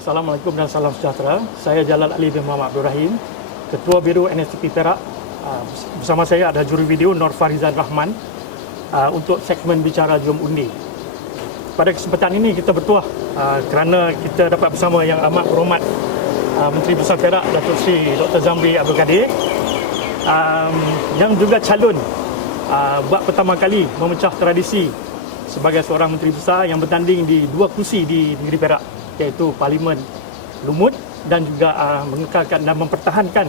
Assalamualaikum dan salam sejahtera. Saya Jalal Ali bin Muhammad Abdul Rahim, Ketua Biro NSTP Perak. Bersama saya ada juri video Nur Farizan Rahman untuk segmen Bicara Jom Undi. Pada kesempatan ini kita bertuah kerana kita dapat bersama yang amat berhormat Menteri Besar Perak Datuk Seri Dr. Zamri Abdul Kadir yang juga calon buat pertama kali memecah tradisi sebagai seorang Menteri Besar yang bertanding di dua kursi di negeri Perak, iaitu Parlimen Lumut dan juga mengekalkan dan mempertahankan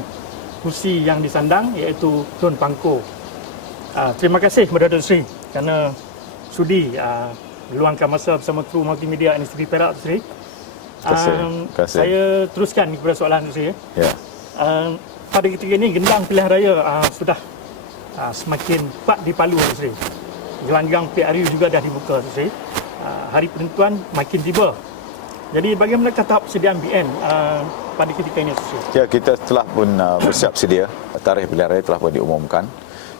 kursi yang disandang, iaitu Tun Pangko. Terima kasih kepada Datuk Seri kerana sudi meluangkan masa bersama kru multimedia NSTP Perak, Datuk Seri. Terima kasih. Saya teruskan kepada soalan Datuk Seri. Ya. Pada ketika ini gendang pilihan raya sudah semakin kuat di Palu, Datuk Seri. Gelanggang PRU juga dah dibuka, Datuk Seri. Hari penentuan makin tiba. Jadi bagaimana tahap persediaan BN pada ketika ini, Datuk Seri? Ya, kita telah pun bersiap sedia. Tarikh pilihan raya telah pun diumumkan.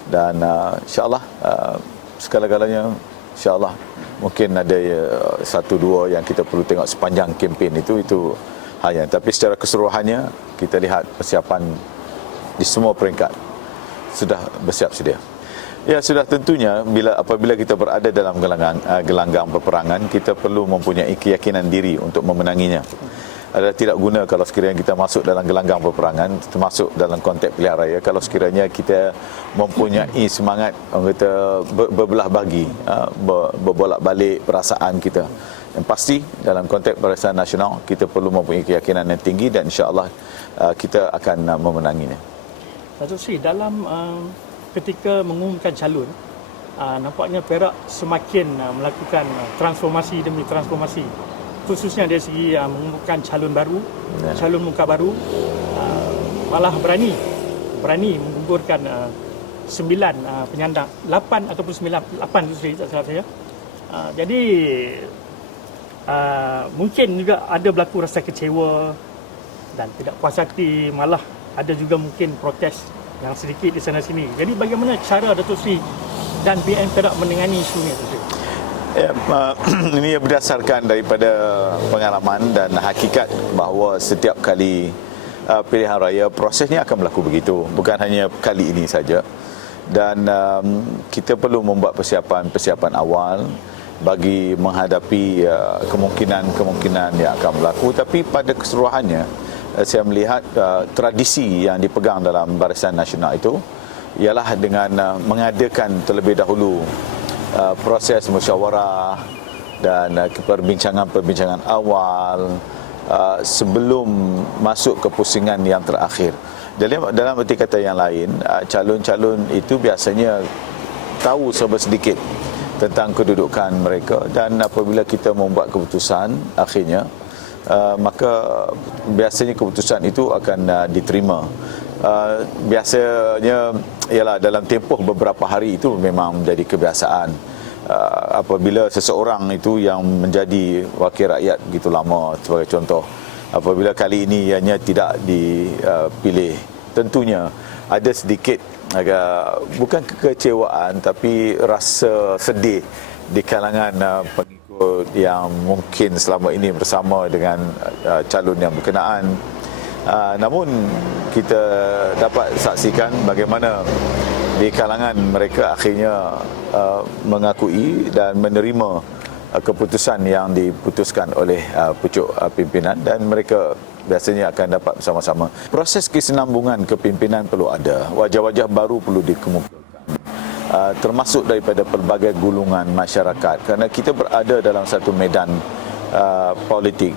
Dan insyaAllah segala-galanya insyaAllah mungkin ada satu dua yang kita perlu tengok sepanjang kempen itu hanya. Tapi secara keseluruhannya kita lihat persiapan di semua peringkat sudah bersiap sedia. Ya, sudah tentunya apabila kita berada dalam gelanggang peperangan, kita perlu mempunyai keyakinan diri untuk memenanginya. Adalah tidak guna kalau sekiranya kita masuk dalam gelanggang peperangan, termasuk dalam konteks pilihan raya, kalau sekiranya kita mempunyai semangat berbelah bagi, berbolak-balik perasaan kita. Yang pasti dalam konteks Barisan Nasional kita perlu mempunyai keyakinan yang tinggi dan insya-Allah kita akan memenanginya. Datuk Seri, dalam ketika mengumumkan calon, nampaknya Perak semakin melakukan transformasi demi transformasi, khususnya dari segi mengumumkan calon baru, calon muka baru, malah berani menggugurkan 9 penyandang, 8 ataupun 9, 8 Datuk Seri, tak salah saya. Jadi mungkin juga ada berlaku rasa kecewa dan tidak puas hati, malah ada juga mungkin protes yang sedikit di sana sini. Jadi bagaimana cara Datuk Seri dan BN Perak menangani isu ini, Datuk Seri? Ya, ini berdasarkan daripada pengalaman dan hakikat bahawa setiap kali pilihan raya prosesnya akan berlaku begitu, bukan hanya kali ini saja. Dan kita perlu membuat persiapan awal bagi menghadapi kemungkinan yang akan berlaku. Tapi pada keseluruhannya saya melihat tradisi yang dipegang dalam Barisan Nasional itu ialah dengan mengadakan terlebih dahulu proses musyawarah dan perbincangan awal sebelum masuk ke pusingan yang terakhir. Dalam erti kata yang lain, calon-calon itu biasanya tahu serba sedikit tentang kedudukan mereka, dan apabila kita membuat keputusan akhirnya, maka biasanya keputusan itu akan diterima. Biasanya ialah dalam tempoh beberapa hari itu memang menjadi kebiasaan. Apabila seseorang itu yang menjadi wakil rakyat begitu lama, sebagai contoh, apabila kali ini ianya tidak dipilih, tentunya ada sedikit agak bukan kekecewaan tapi rasa sedih di kalangan pengikut yang mungkin selama ini bersama dengan calon yang berkenaan. Namun kita dapat saksikan bagaimana di kalangan mereka akhirnya mengakui dan menerima keputusan yang diputuskan oleh pucuk pimpinan, dan mereka biasanya akan dapat bersama-sama. Proses kesinambungan kepimpinan perlu ada, wajah-wajah baru perlu dikemukakan, termasuk daripada pelbagai gulungan masyarakat, kerana kita berada dalam satu medan politik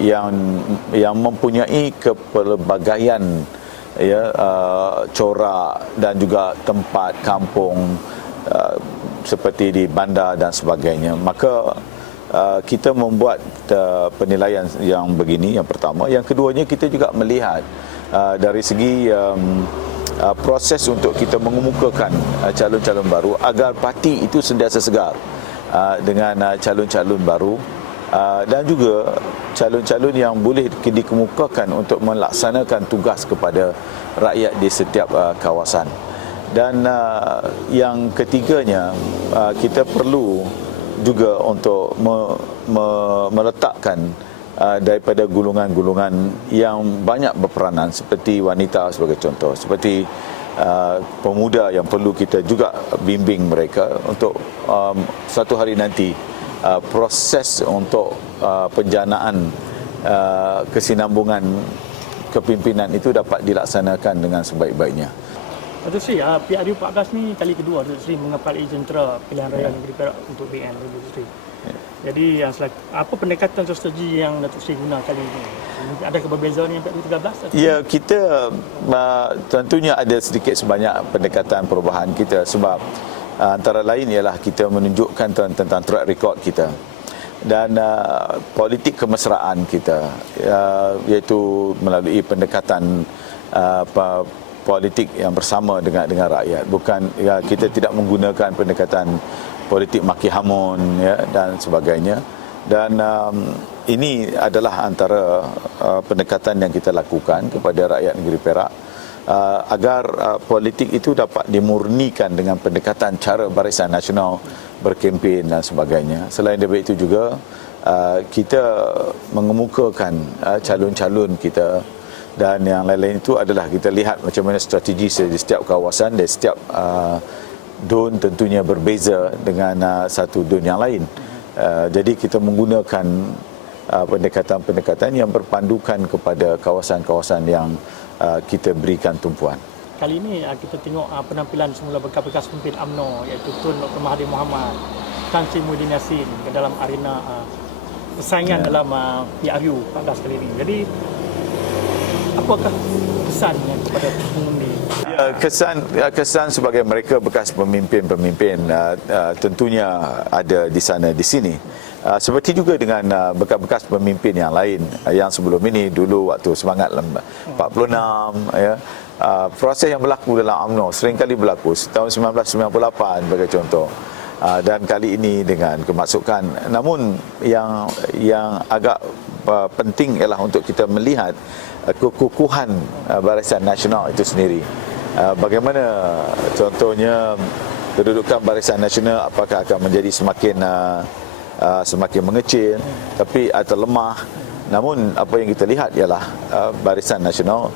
yang mempunyai kepelbagaian corak dan juga tempat kampung seperti di bandar dan sebagainya. Maka kita membuat penilaian yang begini, yang pertama. Yang keduanya, kita juga melihat dari segi proses untuk kita mengemukakan calon-calon baru agar parti itu sentiasa segar dengan calon-calon baru, dan juga calon-calon yang boleh dikemukakan untuk melaksanakan tugas kepada rakyat di setiap kawasan. Dan yang ketiganya, kita perlu juga untuk meletakkan daripada golongan-golongan yang banyak berperanan seperti wanita sebagai contoh, seperti pemuda yang perlu kita juga bimbing mereka untuk satu hari nanti proses untuk penjanaan kesinambungan kepimpinan itu dapat dilaksanakan dengan sebaik-baiknya. Datuk Seri, PRU 14 ni kali kedua Datuk Seri mengepalai jentera pilihan raya negeri Perak untuk BN Datuk Seri. Jadi apa pendekatan atau strategi yang Datuk Seri guna kali ini? Ada keberbezaan yang PRU 13? Ya, kita tentunya ada sedikit sebanyak pendekatan perubahan kita sebab antara lain ialah kita menunjukkan tentang track record kita dan politik kemesraan kita, iaitu melalui pendekatan politik yang bersama dengan rakyat. Bukan kita tidak menggunakan pendekatan politik maki hamun dan sebagainya. Dan ini adalah antara pendekatan yang kita lakukan kepada rakyat negeri Perak agar politik itu dapat dimurnikan dengan pendekatan cara Barisan Nasional berkempen dan sebagainya. Selain daripada itu juga kita mengemukakan calon-calon kita, dan yang lain-lain itu adalah kita lihat macam mana strategi di setiap kawasan dan setiap DUN tentunya berbeza dengan satu DUN yang lain. Jadi kita menggunakan pendekatan-pendekatan yang berpandukan kepada kawasan-kawasan yang kita berikan tumpuan. Kali ini kita tengok penampilan semula bekas-bekas pemimpin UMNO iaitu Tun Dr. Mahathir Mohamad, Tan Sri Muhyiddin Yassin ke dalam arena persaingan dalam PRU 14 kali ini. Jadi apakah kesannya kepada pengundi? Kesan sebagai mereka bekas pemimpin-pemimpin tentunya ada di sana di sini. Seperti juga dengan bekas-bekas pemimpin yang lain yang sebelum ini, dulu waktu semangat 46 ya. Proses yang berlaku dalam UMNO seringkali berlaku tahun 1998 sebagai contoh. Dan kali ini dengan kemasukan. Namun yang agak penting ialah untuk kita melihat kekukuhan Barisan Nasional itu sendiri. Bagaimana contohnya kedudukan Barisan Nasional, apakah akan menjadi semakin mengecil atau lemah. Namun apa yang kita lihat ialah Barisan Nasional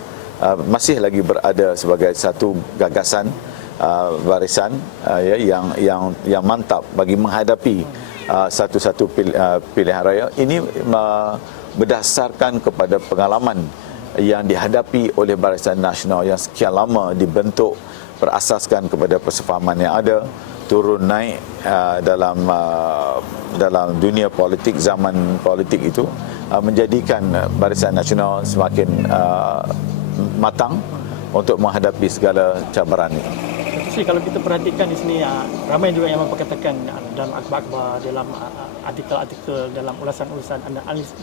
masih lagi berada sebagai satu gagasan barisan yang mantap bagi menghadapi satu-satu pilihan raya. Ini berdasarkan kepada pengalaman yang dihadapi oleh Barisan Nasional yang sekian lama dibentuk berasaskan kepada persefahaman yang ada, turun naik dalam dunia politik, zaman politik itu menjadikan Barisan Nasional semakin matang untuk menghadapi segala cabaran ini. Jadi kalau kita perhatikan di sini, ramai juga yang memperkatakan dalam akhbar-akhbar, dalam artikel-artikel, dalam ulasan-ulasan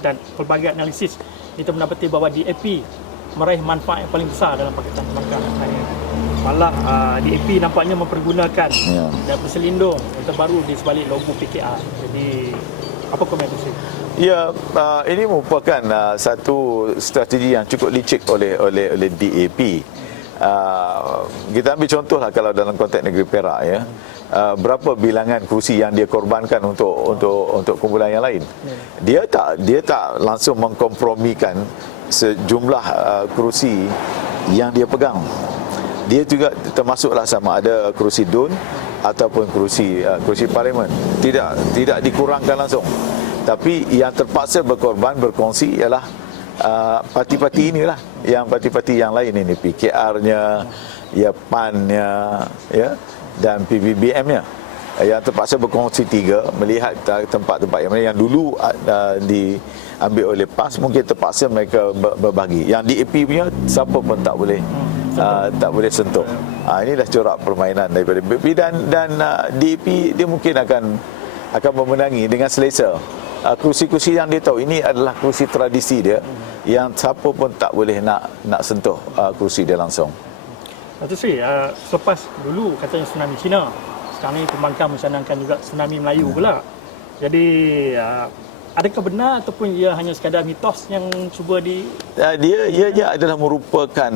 dan pelbagai analisis, kita mendapati bahawa DAP meraih manfaat yang paling besar dalam Pakatan Pembangkang ini. Malah DAP nampaknya mempergunakan dan berselindung yang terbaru di sebalik logo PKR. Jadi apa komentar saya? Ya, ini merupakan satu strategi yang cukup licik oleh DAP. Kita ambil contohlah kalau dalam konteks negeri Perak ya, berapa bilangan kerusi yang dia korbankan untuk kumpulan yang lain. Dia tak langsung mengkompromikan sejumlah kerusi yang dia pegang. Dia juga termasuklah sama ada kerusi DUN ataupun kerusi parlimen. Tidak dikurangkan langsung. Tapi yang terpaksa berkongsi ialah parti-parti inilah, yang parti-parti yang lain ini, PKR-nya, PAN-nya, dan PBBM-nya. Yang terpaksa berkongsi tiga, melihat tempat-tempat yang dulu diambil oleh PAS, mungkin terpaksa mereka berbagi. Yang DAP punya siapa pun tak boleh sentuh. Inilah corak permainan daripada DAP, dan DAP dia mungkin akan memenangi dengan selesa. Kerusi-kerusi yang dia tahu ini adalah kerusi tradisi dia, yang siapa pun tak boleh nak sentuh kerusi dia langsung. Datuk Seri, selepas dulu katanya tsunami Cina, sekarang ni pembangkang mencanangkan juga tsunami Melayu pula. Jadi adakah benar ataupun ia hanya sekadar mitos yang cuba Ia adalah merupakan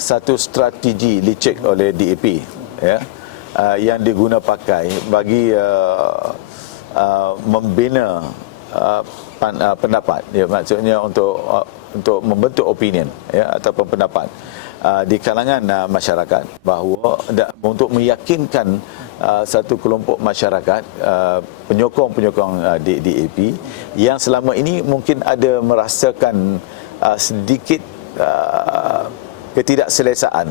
satu strategi licik oleh DAP yang diguna pakai bagi membina pendapat, ya, maksudnya untuk membentuk opinion, ya, ataupun pendapat di kalangan masyarakat bahawa untuk meyakinkan satu kelompok masyarakat, penyokong-penyokong DAP yang selama ini mungkin ada merasakan sedikit ketidakselesaan,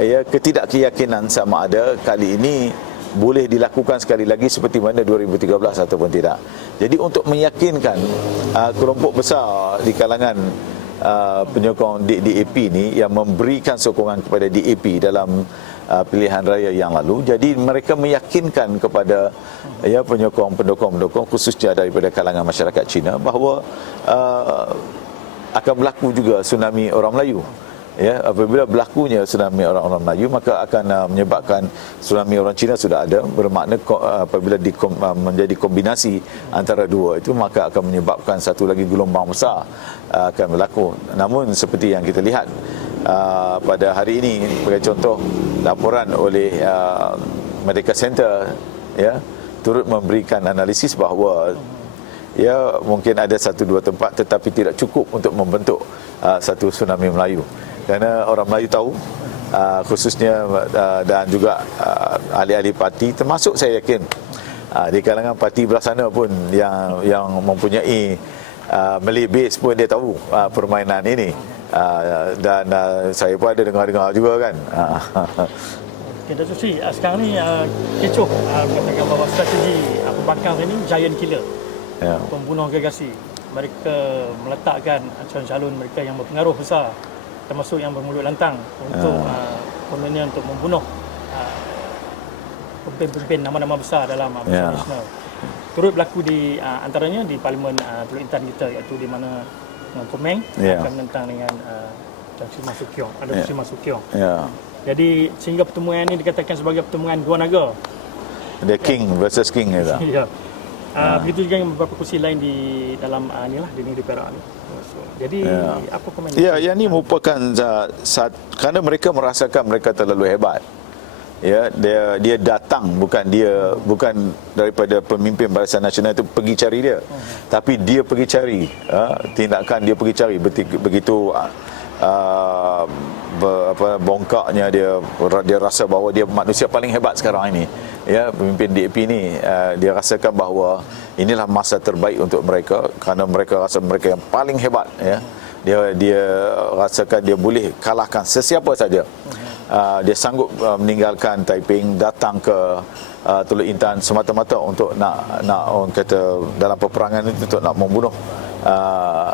ya, ketidakkeyakinan sama ada kali ini boleh dilakukan sekali lagi seperti mana 2013 ataupun tidak. Jadi untuk meyakinkan kelompok besar di kalangan penyokong DAP ni yang memberikan sokongan kepada DAP dalam pilihan raya yang lalu, jadi mereka meyakinkan kepada, ya, pendukung-pendukung khususnya daripada kalangan masyarakat Cina bahawa akan berlaku juga tsunami orang Melayu. Ya, apabila berlakunya tsunami orang-orang Melayu, maka akan menyebabkan tsunami orang Cina sudah ada, bermakna apabila menjadi kombinasi antara dua itu, maka akan menyebabkan satu lagi gelombang besar akan berlaku. Namun seperti yang kita lihat pada hari ini, sebagai contoh, laporan oleh Medical Center, ya, turut memberikan analisis bahawa, ya, mungkin ada satu dua tempat tetapi tidak cukup untuk membentuk satu tsunami Melayu. Kerana orang Melayu tahu, khususnya dan juga ahli-ahli parti, termasuk saya yakin di kalangan parti belah sana pun yang mempunyai Malay base pun dia tahu permainan ini, dan saya pun ada dengar-dengar juga kan. Okay, Datuk Sri, sekarang ni kecoh katakan bahawa strategi pembangkang ini giant killer, Ya. pembunuh gergasi. Mereka meletakkan calon-calon mereka yang berpengaruh besar, termasuk yang bermulut lantang untuk kononnya untuk membunuh pemimpin nama-nama besar dalam Barisan Nasional. Turut berlaku di antaranya di Parlimen Teluk Intan kita, iaitu di mana Komeng akan menentang dengan Tan Sri Mas Sukyong, ada Sri Mas Sukyong. Jadi sehingga pertemuan ini dikatakan sebagai pertemuan dua naga. The King versus King itu. Ya. Begitu juga yang beberapa kursi lain di dalam inilah di Negeri Perak ni. Jadi apa komen? Ya, yang ini merupakan kerana mereka merasakan mereka terlalu hebat. Ya, dia datang bukan daripada pemimpin Barisan Nasional itu pergi cari dia, tapi dia pergi cari tindakan, dia pergi cari begitu bongkaknya dia rasa bahawa dia manusia paling hebat sekarang ini, ya, pemimpin DAP ini. Dia rasakan bahawa inilah masa terbaik untuk mereka kerana mereka rasa mereka yang paling hebat, ya. Dia rasakan dia boleh kalahkan sesiapa saja. Dia sanggup meninggalkan Taiping, datang ke Teluk Intan semata-mata untuk nak orang kata dalam peperangan itu untuk nak membunuh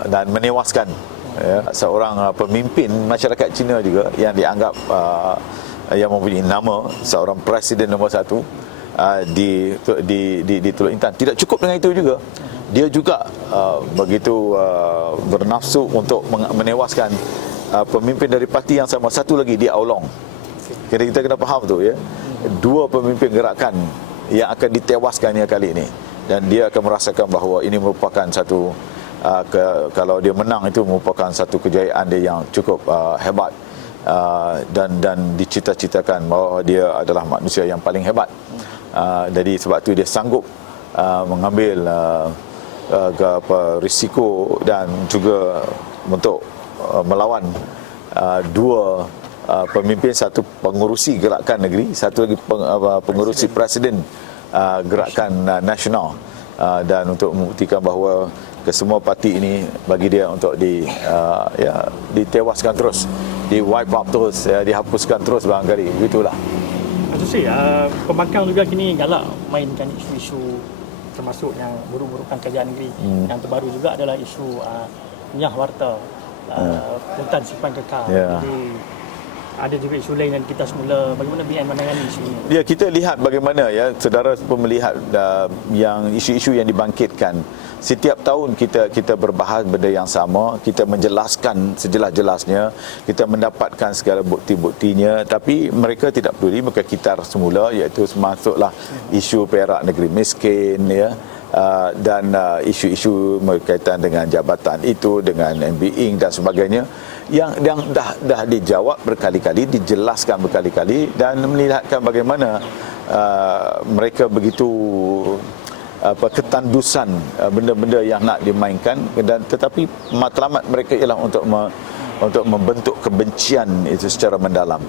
dan menewaskan, ya, seorang pemimpin masyarakat Cina juga yang dianggap yang mempunyai nama seorang presiden nombor 1 di Teluk Intan. Tidak cukup dengan itu juga, dia juga begitu bernafsu untuk menewaskan pemimpin dari parti yang sama satu lagi, dia Aulong. Kita kena faham tu, ya, dua pemimpin gerakan yang akan ditewaskannya kali ini, dan dia akan merasakan bahawa ini merupakan satu kalau dia menang itu merupakan satu kejayaan dia yang cukup hebat, dan dicita-citakan bahawa dia adalah manusia yang paling hebat. Jadi sebab tu dia sanggup mengambil risiko dan juga untuk melawan dua pemimpin, satu pengurusi gerakan negeri, satu lagi pengurusi presiden gerakan nasional, dan untuk membuktikan bahawa kesemua parti ini bagi dia untuk ditewaskan terus, di wipe out terus, ya, dihapuskan terus barangkali, begitulah. Datuk Sri, pembangkang juga kini galak mainkan isu-isu termasuk yang buruk-burukan kerajaan negeri. Yang terbaru juga adalah isu nyah warta, puntan simpan kekal. Jadi ada juga isu lain yang kita semula, bagaimana BN menangani isu ini? Ya, kita lihat bagaimana, ya, saudara melihat yang isu-isu yang dibangkitkan. Setiap tahun kita berbahas benda yang sama, kita menjelaskan sejelas-jelasnya, kita mendapatkan segala bukti-buktinya, tapi mereka tidak peduli. Maka kita semula, iaitu masuklah isu Perak negeri miskin, ya, dan isu-isu berkaitan dengan jabatan itu, dengan MBING dan sebagainya, yang dah dijawab berkali-kali, dijelaskan berkali-kali, dan melihatkan bagaimana mereka begitu ketandusan benda-benda yang nak dimainkan, dan tetapi matlamat mereka ialah untuk membentuk kebencian itu secara mendalam.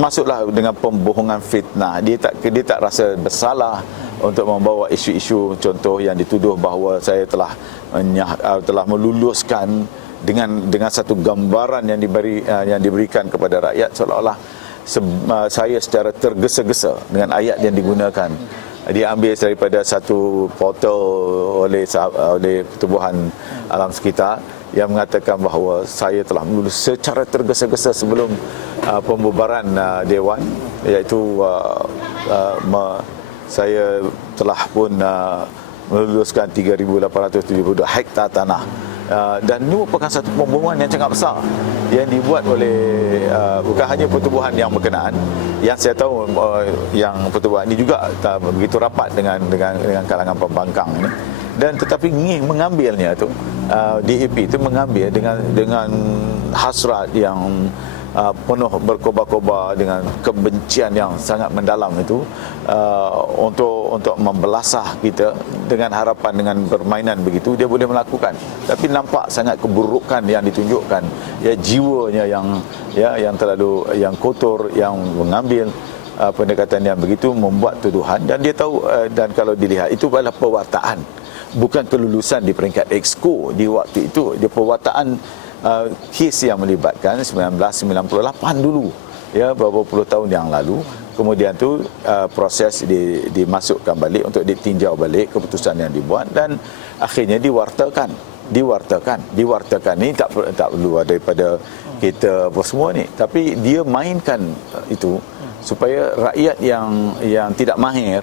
Masuklah dengan pembohongan fitnah. Dia tak rasa bersalah untuk membawa isu-isu, contoh yang dituduh bahawa saya telah meluluskan dengan satu gambaran yang diberikan kepada rakyat, seolah-olah saya secara tergesa-gesa dengan ayat yang digunakan. Dia ambil daripada satu portal oleh Pertubuhan Alam Sekitar yang mengatakan bahawa saya telah melulus secara tergesa-gesa sebelum pembubaran Dewan, iaitu saya telah pun meluluskan 3,872 hektar tanah. Dan ini merupakan satu pembohongan yang sangat besar yang dibuat oleh bukan hanya pertubuhan yang berkenaan, yang saya tahu yang pertubuhan ini juga begitu rapat dengan kalangan pembangkang ini, dan tetapi ingin mengambilnya tu DAP itu mengambil dengan hasrat yang penuh berkobar-kobar dengan kebencian yang sangat mendalam itu, untuk membelasah kita dengan harapan dengan permainan begitu dia boleh melakukan. Tapi nampak sangat keburukan yang ditunjukkan, jiwanya yang terlalu yang kotor, yang mengambil pendekatan yang begitu, membuat tuduhan, dan dia tahu, dan kalau dilihat itu adalah pewartaan, bukan kelulusan di peringkat exco di waktu itu. Dia pewartaan kes yang melibatkan 1998 dulu, beberapa puluh tahun yang lalu. Kemudian tu proses dimasukkan balik untuk ditinjau balik keputusan yang dibuat, dan akhirnya diwartakan ni tak perlu daripada kita apa semua ni, tapi dia mainkan itu supaya rakyat yang tidak mahir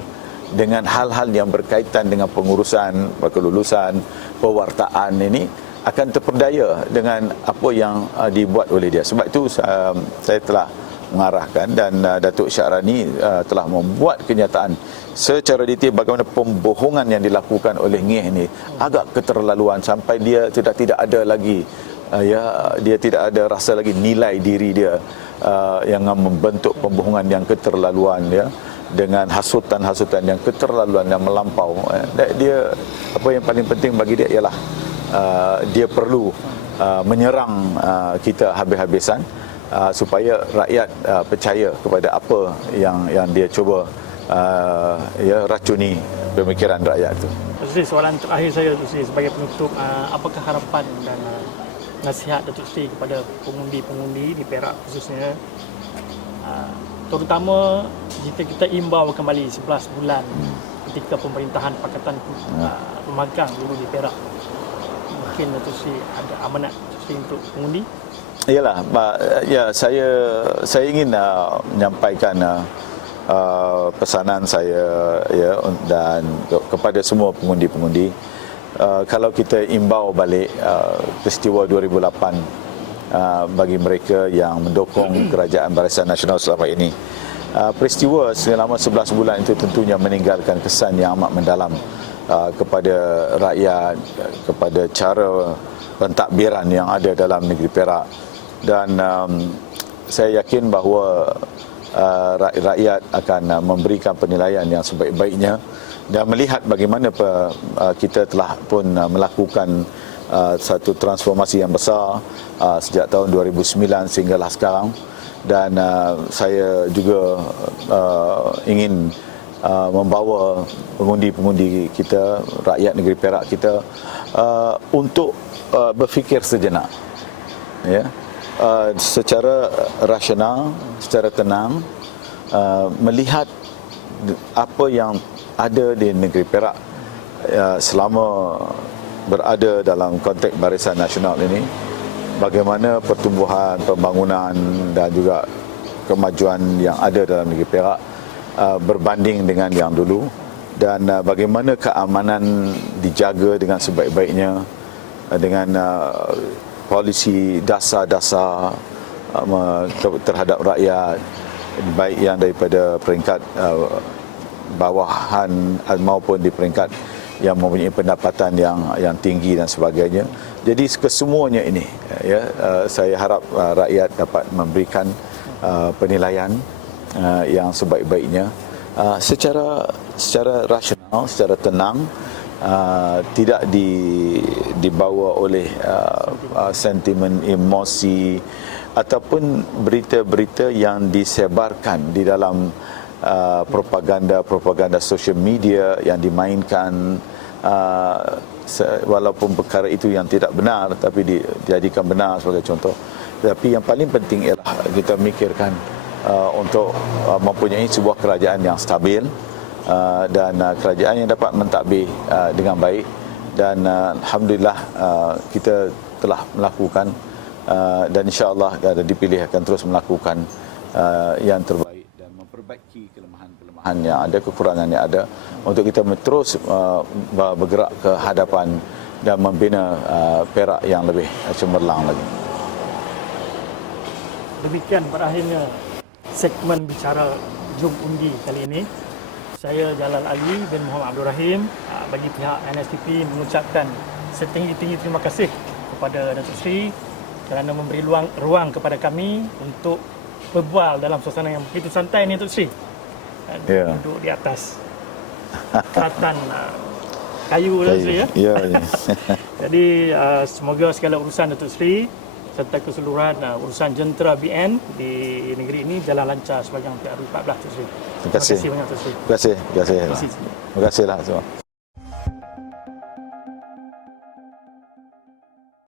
dengan hal-hal yang berkaitan dengan pengurusan, kelulusan, pewartaan ini akan terperdaya dengan apa yang dibuat oleh dia. Sebab itu saya telah mengarahkan, dan Datuk Syahrani telah membuat kenyataan secara detail bagaimana pembohongan yang dilakukan oleh Ngeh ni agak keterlaluan, sampai dia sudah tidak ada lagi dia tidak ada rasa lagi nilai diri dia, yang membentuk pembohongan yang keterlaluan, dengan hasutan-hasutan yang keterlaluan yang melampau. Dia, apa yang paling penting bagi dia ialah dia perlu menyerang kita habis-habisan, supaya rakyat percaya kepada apa yang dia cuba racuni pemikiran rakyat itu. Ustaz, soalan terakhir saya Ustaz, sebagai penutup, apakah harapan dan nasihat Datuk Seri kepada pengundi-pengundi di Perak khususnya, terutama jika kita imbau kembali 11 bulan ketika pemerintahan Pakatan Pembangkang dulu di Perak, mungkin Datuk Seri ada amanat untuk pengundi? Yalah, saya ingin menyampaikan pesanan saya dan kepada semua pengundi-pengundi. Kalau kita imbau balik peristiwa 2008 bagi mereka yang mendukung Kerajaan Barisan Nasional selama ini, peristiwa selama 11 bulan itu tentunya meninggalkan kesan yang amat mendalam kepada rakyat, kepada cara pentadbiran yang ada dalam negeri Perak. Dan saya yakin bahawa rakyat akan memberikan penilaian yang sebaik-baiknya, dan melihat bagaimana kita telah pun melakukan satu transformasi yang besar sejak tahun 2009 sehinggalah sekarang. Dan saya juga ingin membawa pengundi-pengundi kita, rakyat negeri Perak kita, untuk berfikir sejenak, secara rasional, secara tenang, melihat apa yang ada di negeri Perak selama berada dalam konteks Barisan Nasional ini, bagaimana pertumbuhan, pembangunan dan juga kemajuan yang ada dalam negeri Perak berbanding dengan yang dulu, dan bagaimana keamanan dijaga dengan sebaik-baiknya dengan polisi dasar-dasar terhadap rakyat, baik yang daripada peringkat bawahan maupun di peringkat yang mempunyai pendapatan yang tinggi dan sebagainya. Jadi kesemuanya ini, saya harap rakyat dapat memberikan penilaian yang sebaik-baiknya secara rasional, secara tenang, tidak dibawa oleh sentimen emosi ataupun berita-berita yang disebarkan di dalam propaganda social media yang dimainkan, walaupun perkara itu yang tidak benar tapi dijadikan benar sebagai contoh. Tapi yang paling penting ialah kita mikirkan untuk mempunyai sebuah kerajaan yang stabil, dan kerajaan yang dapat mentadbir dengan baik, dan alhamdulillah kita telah melakukan, dan insya-Allah dipilih akan terus melakukan yang terbaik dan memperbaiki kelemahan-kelemahan yang ada, kekurangan yang ada, untuk kita terus bergerak ke hadapan dan membina Perak yang lebih cemerlang lagi. Demikian berakhirnya segmen bicara Jom Undi kali ini. Saya Jalal Ali bin Muhammad Abdul Rahim, bagi pihak NSTP mengucapkan setinggi-tinggi terima kasih kepada Datuk Seri kerana memberi ruang kepada kami untuk berbual dalam suasana yang begitu santai ni, Datuk Seri. Duduk di atas keratan kayu, Datuk Seri, ya. Jadi semoga segala urusan Datuk Seri serta keseluruhan urusan jentera BN di negeri ini jalan lancar sepanjang PRU 14, Datuk Seri. Terima kasih banyak, Datuk Seri. Terima kasih lah semua.